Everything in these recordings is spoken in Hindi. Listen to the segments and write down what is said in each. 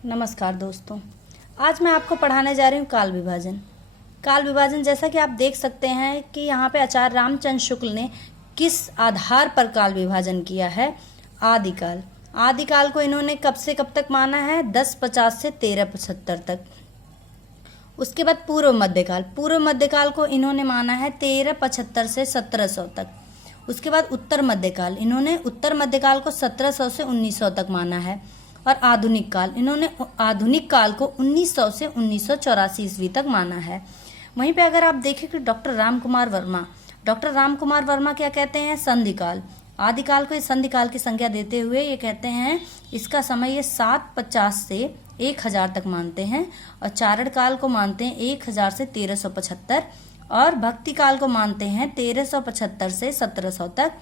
नमस्कार दोस्तों, आज मैं आपको पढ़ाने जा रही हूँ काल विभाजन। काल विभाजन जैसा कि आप देख सकते हैं कि यहाँ पे आचार्य रामचंद्र शुक्ल ने किस आधार पर काल विभाजन किया है। आदिकाल। आदिकाल को इन्होंने कब से कब तक माना है? 1050 से 1375 तक। उसके बाद पूर्व मध्यकाल। पूर्व मध्यकाल को इन्होंने माना है 1375 से 1700 तक। उसके बाद उत्तर मध्यकाल। इन्होंने उत्तर मध्यकाल को 1700 से 1900 तक माना है। और आधुनिक काल। इन्होंने आधुनिक काल को 1900 से 1984 ईस्वी तक माना है। वहीं पे अगर आप देखें कि डॉक्टर राम कुमार वर्मा क्या कहते हैं? संधिकाल। आदिकाल को इस संधिकाल की संज्ञा देते हुए ये कहते हैं इसका समय ये 750 से 1000 तक मानते हैं। और चारण काल को मानते हैं 1000 से 1375 और भक्ति काल को मानते हैं 1375 से 1700 तक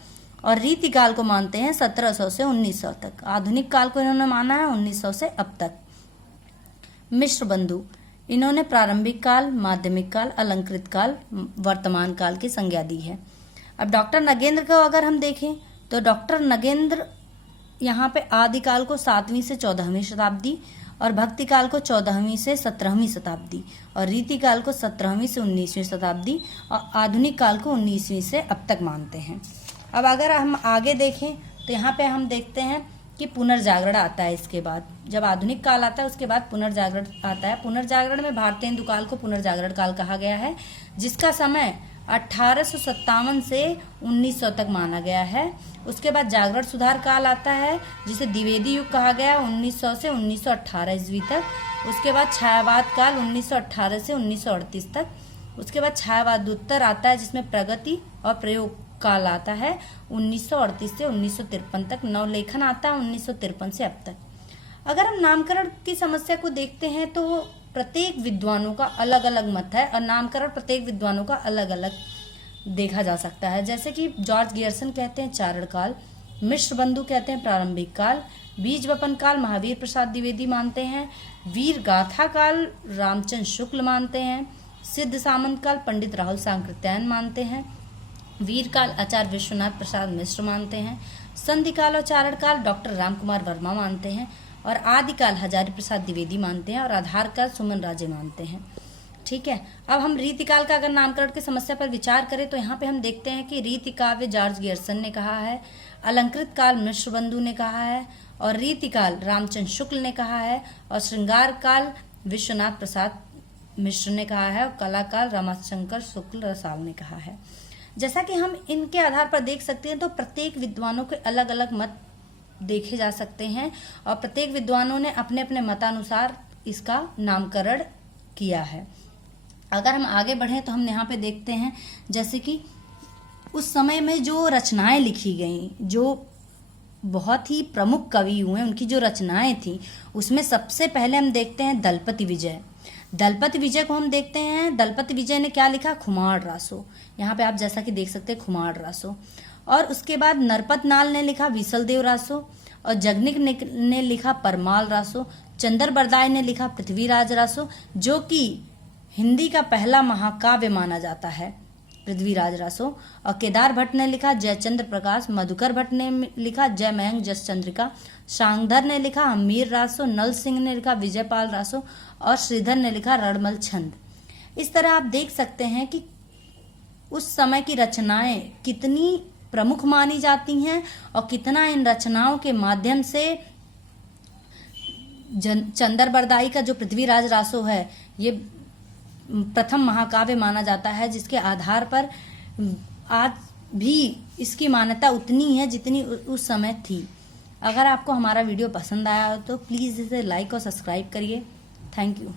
और रीति काल को मानते हैं 1700 से 1900 तक। आधुनिक काल को इन्होंने माना है 1900 से अब तक। मिश्र बंधु। इन्होंने प्रारंभिक काल, माध्यमिक काल, अलंकृत काल, वर्तमान काल की संज्ञा दी है। अब डॉक्टर नगेंद्र को अगर हम देखें तो डॉक्टर नगेंद्र यहाँ पे आदिकाल को 7वीं से 14वीं शताब्दी और भक्ति काल को 14वीं से 17वीं शताब्दी और रीति काल को 17वीं से 19वीं शताब्दी और आधुनिक काल को 19वीं से अब तक मानते हैं। अब अगर हम आगे देखें तो यहाँ पे हम देखते हैं कि पुनर्जागरण आता है। इसके बाद जब आधुनिक काल आता है उसके बाद पुनर्जागरण आता है। पुनर्जागरण में भारतेंदु काल को पुनर्जागरण काल कहा गया है, जिसका समय 1857 से 1900 तक माना गया है। उसके बाद जागरण सुधार काल आता है, जिसे द्विवेदी युग कहा गया 1900 से 1918 ईस्वी तक। उसके बाद छायावाद काल 1918 से 1938 तक। उसके बाद छायावाद उत्तर आता है, जिसमें प्रगति और प्रयोग काल आता है 1938 से 1953 तक। नवलेखन आता है 1953 से अब तक। अगर हम नामकरण की समस्या को देखते हैं तो प्रत्येक विद्वानों का अलग अलग मत है और नामकरण प्रत्येक विद्वानों का अलग अलग देखा जा सकता है। जैसे कि जॉर्ज गियर्सन कहते हैं चारण काल, मिश्र बंधु कहते हैं प्रारंभिक काल, बीज वपन काल महावीर प्रसाद द्विवेदी मानते हैं, वीर गाथा काल रामचंद्र शुक्ल मानते हैं, सिद्ध सामंत काल पंडित राहुल सांकृत्यायन मानते हैं, वीर काल आचार्य विश्वनाथ प्रसाद मिश्र मानते हैं, संधि काल और चारण काल डॉक्टर राम कुमार वर्मा मानते हैं और आदिकाल हजारी प्रसाद द्विवेदी मानते हैं और आधार काल सुमन राजे मानते हैं। ठीक है। अब हम रीतिकाल का अगर नामकरण की समस्या पर विचार करें तो यहाँ पे हम देखते हैं कि रीति काव्य जॉर्ज गियर्सन ने कहा है, अलंकृत काल मिश्र बंधु ने कहा है और रीतिकाल रामचंद्र शुक्ल ने कहा है और श्रृंगार काल विश्वनाथ प्रसाद मिश्र ने कहा है और कला काल रमाशंकर शुक्ल रसाल ने कहा है। जैसा कि हम इनके आधार पर देख सकते हैं तो प्रत्येक विद्वानों के अलग अलग मत देखे जा सकते हैं और प्रत्येक विद्वानों ने अपने अपने मतानुसार इसका नामकरण किया है। अगर हम आगे बढ़ें तो हम यहाँ पे देखते हैं जैसे कि उस समय में जो रचनाएं लिखी गई, जो बहुत ही प्रमुख कवि हुए, उनकी जो रचनाएं थी उसमें सबसे पहले हम देखते हैं दलपति विजय। दलपति विजय को हम देखते हैं। दलपति विजय ने क्या लिखा? खुमार रासो। यहाँ पे आप जैसा कि देख सकते हैं खुमार रासो। और उसके बाद नरपत नाल ने लिखा विसल देव रासो और जगनिक ने लिखा परमाल रासो। चंदर बरदाई ने लिखा पृथ्वीराज रासो, जो कि हिंदी का पहला महाकाव्य माना जाता है पृथ्वीराज रासो। और केदार भट्ट ने लिखा जयचंद्र प्रकाश, मधुकर भट्ट ने लिखा जय मयंक जस चंद्रिका, शांगधर ने लिखा हमीर रासो, नल सिंह ने लिखा विजयपाल रासो और श्रीधर ने लिखा रणमल छंद। इस तरह आप देख सकते हैं कि उस समय की रचनाएं कितनी प्रमुख मानी जाती हैं और कितना इन रचनाओं के माध्यम से चंदर बरदाई का जो पृथ्वीराज रासो है ये प्रथम महाकाव्य माना जाता है, जिसके आधार पर आज भी इसकी मान्यता उतनी है जितनी उस समय थी। अगर आपको हमारा वीडियो पसंद आया हो तो प्लीज़ इसे लाइक और सब्सक्राइब करिए। Thank you.